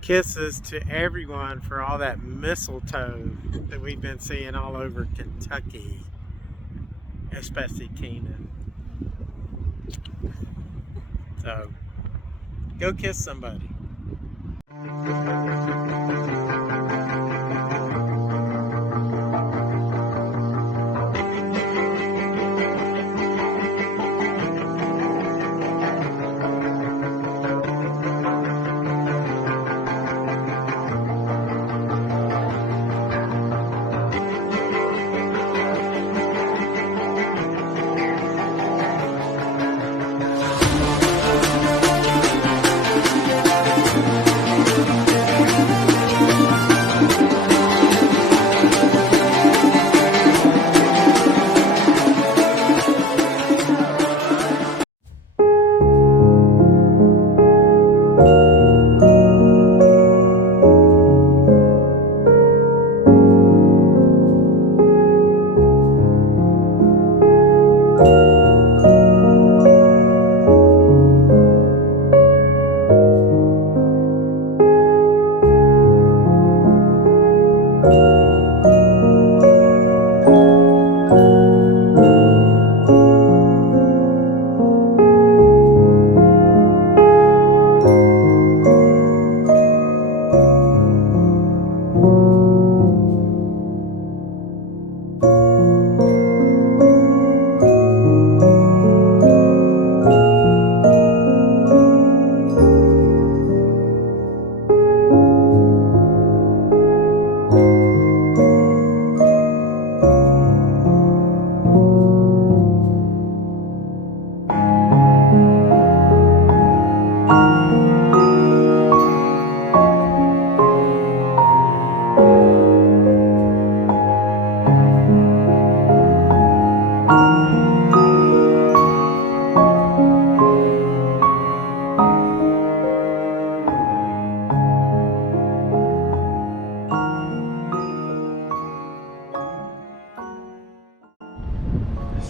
Kisses to everyone for all that mistletoe that we've been seeing all over Kentucky, especially Keenan. So, go kiss somebody.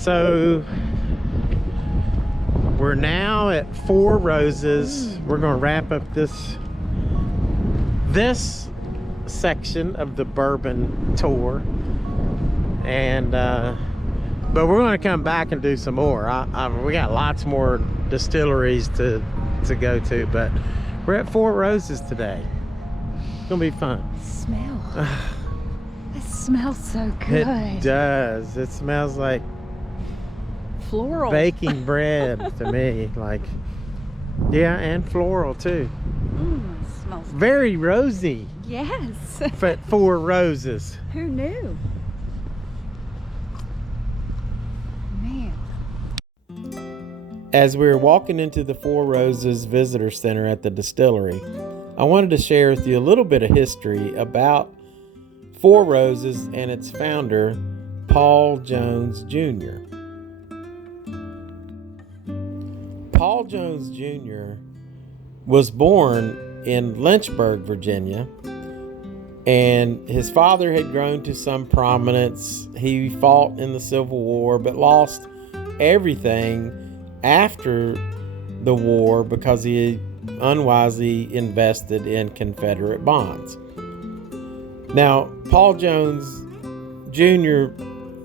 So we're now at Four Roses. We're going to wrap up this section of the bourbon tour, and but we're going to come back and do some more. We got lots more distilleries to go to, but we're at Four Roses today. It's going to be fun. Smell. It smells so good. It does. It smells like floral. Baking bread to me. Like, yeah, and floral too. It smells very rosy. Yes. At Four Roses. Who knew? Man. As we were walking into the Four Roses Visitor Center at the distillery, I wanted to share with you a little bit of history about Four Roses and its founder, Paul Jones Jr. Paul Jones Jr. was born in Lynchburg, Virginia, and his father had grown to some prominence. He fought in the Civil War but lost everything after the war because he unwisely invested in Confederate bonds. Now, Paul Jones Jr.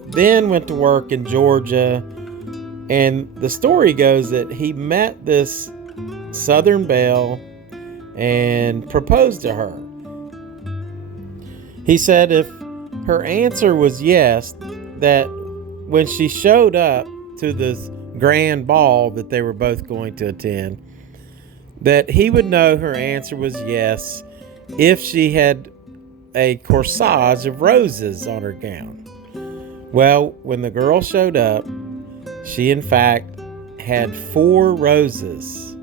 then went to work in Georgia, and the story goes that he met this Southern belle and proposed to her. He said if her answer was yes, that when she showed up to this grand ball that they were both going to attend, that he would know her answer was yes if she had a corsage of roses on her gown. Well, when the girl showed up, she in fact had 4 roses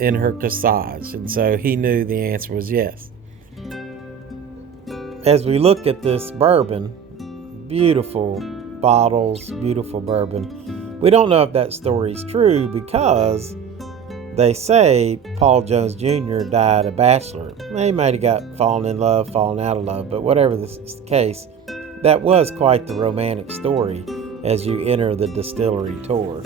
in her corsage, and so he knew the answer was yes. As we look at this bourbon, beautiful bottles, beautiful bourbon, we don't know if that story's true because they say Paul Jones Jr. died a bachelor. He might have fallen in love, fallen out of love, but whatever the case, that was quite the romantic story as you enter the distillery tour.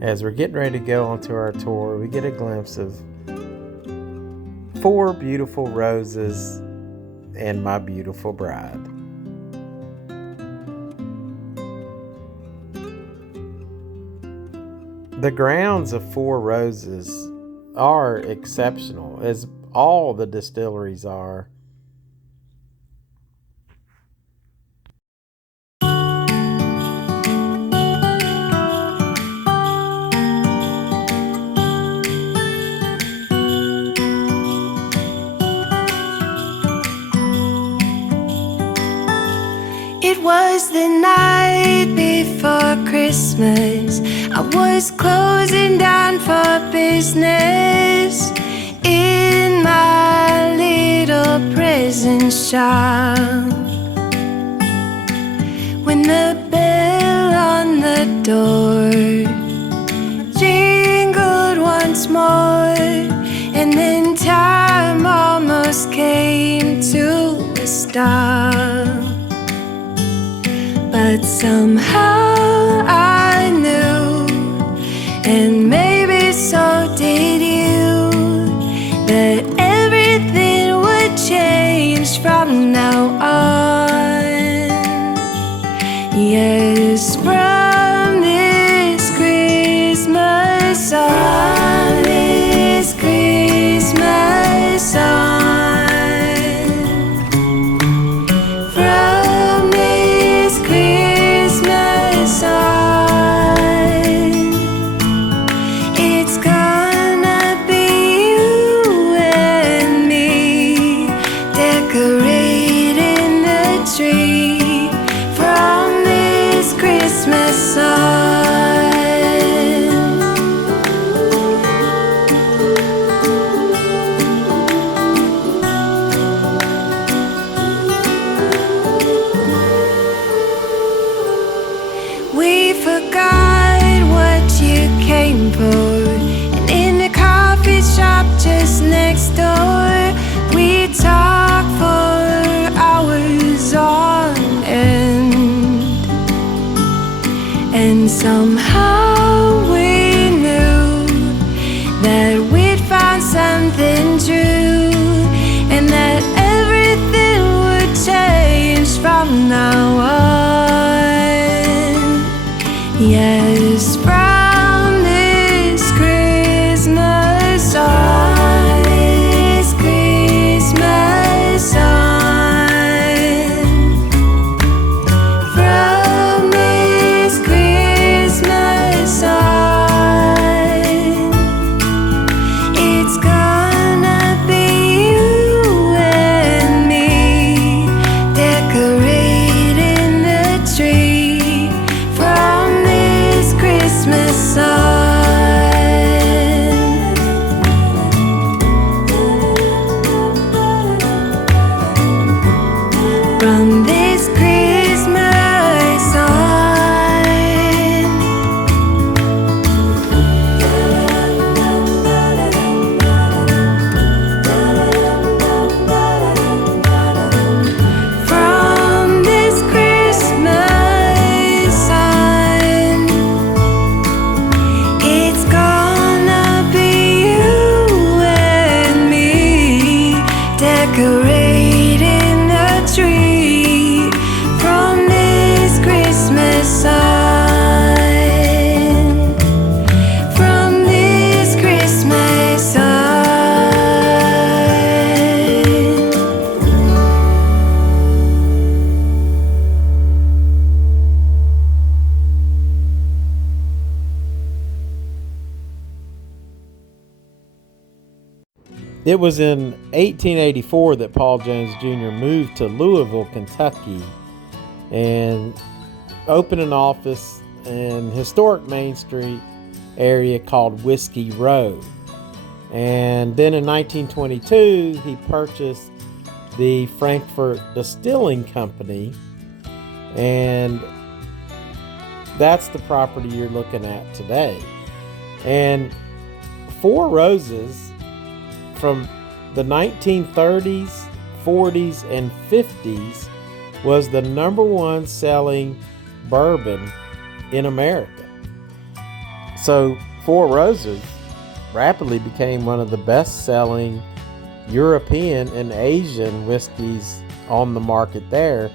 as we're getting ready to go onto our tour, we get a glimpse of four beautiful roses and my beautiful bride. The grounds of Four Roses are exceptional, as all the distilleries are. It was the night before Christmas. I was closing down for business in my little present shop, when the bell on the door jingled once more, and then time almost came to a stop. But somehow I knew, and maybe so did you, that everything would change from now on. Yes, from this Christmas on, this Christmas on. Somehow we knew that we'd found something true, and that everything would change from now on. Yes, from this Christmas on, this Christmas on. It was in 1884 that Paul Jones Jr. moved to Louisville, Kentucky, and opened an office in historic Main Street area called Whiskey Row. And then in 1922, he purchased the Frankfurt Distilling Company, and that's the property you're looking at today. And Four Roses, from the 1930s, 40s, and 50s, was the #1 selling bourbon in America. So Four Roses rapidly became one of the best-selling European and Asian whiskeys on the market there,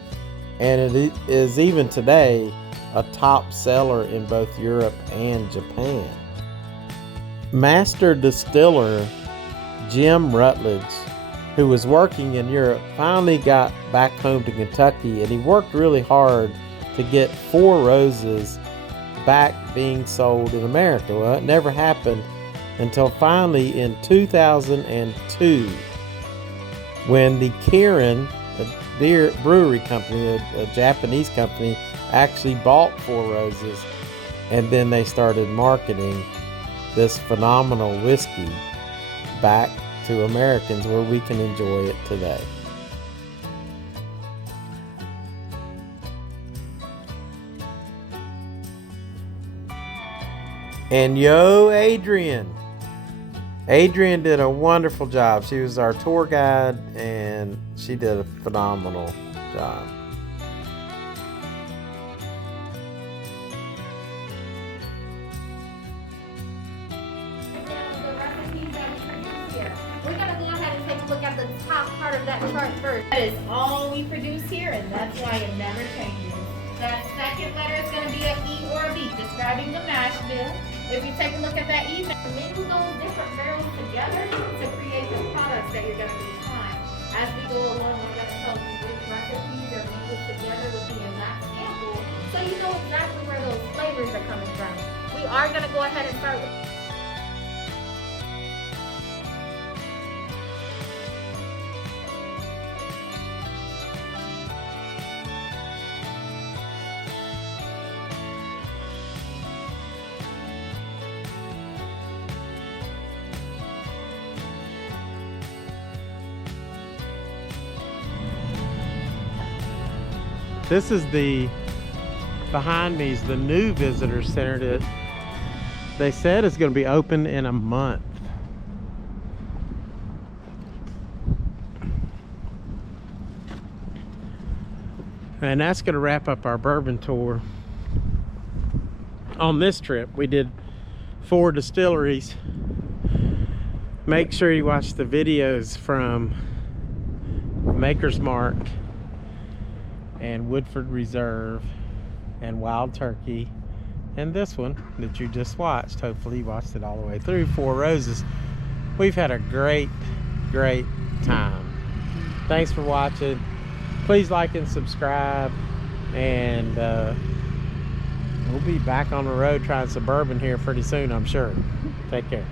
and it is even today a top seller in both Europe and Japan. Master distiller Jim Rutledge, who was working in Europe, finally got back home to Kentucky, and he worked really hard to get Four Roses back being sold in America. Well, it never happened until finally in 2002, when the Kirin, a brewery company, a Japanese company, actually bought Four Roses, and then they started marketing this phenomenal whiskey back to Americans where we can enjoy it today. And yo, Adrian did a wonderful job. She was our tour guide, and she did a phenomenal job. We're going to go ahead and take a look at the top part of that chart first. That is all we produce here, and that's why it never changes. That second letter is going to be an E or a B, describing the mash bill. If you take a look at that E, mingle those different barrels together to create the products that you're going to be trying. As we go along, we're going to tell you which recipes are mingled together with the exact sample, so you know exactly where those flavors are coming from. We are going to go ahead and start with This is behind me is the new visitor center that they said is going to be open in a month. And that's going to wrap up our bourbon tour. On this trip, we did 4 distilleries. Make sure you watch the videos from Maker's Mark and Woodford Reserve and Wild Turkey, and this one that you just watched. Hopefully you watched it all the way through, Four Roses. We've had a great time. Thanks for watching. Please like and subscribe, and we'll be back on the road trying some bourbon here pretty soon, I'm sure. Take care.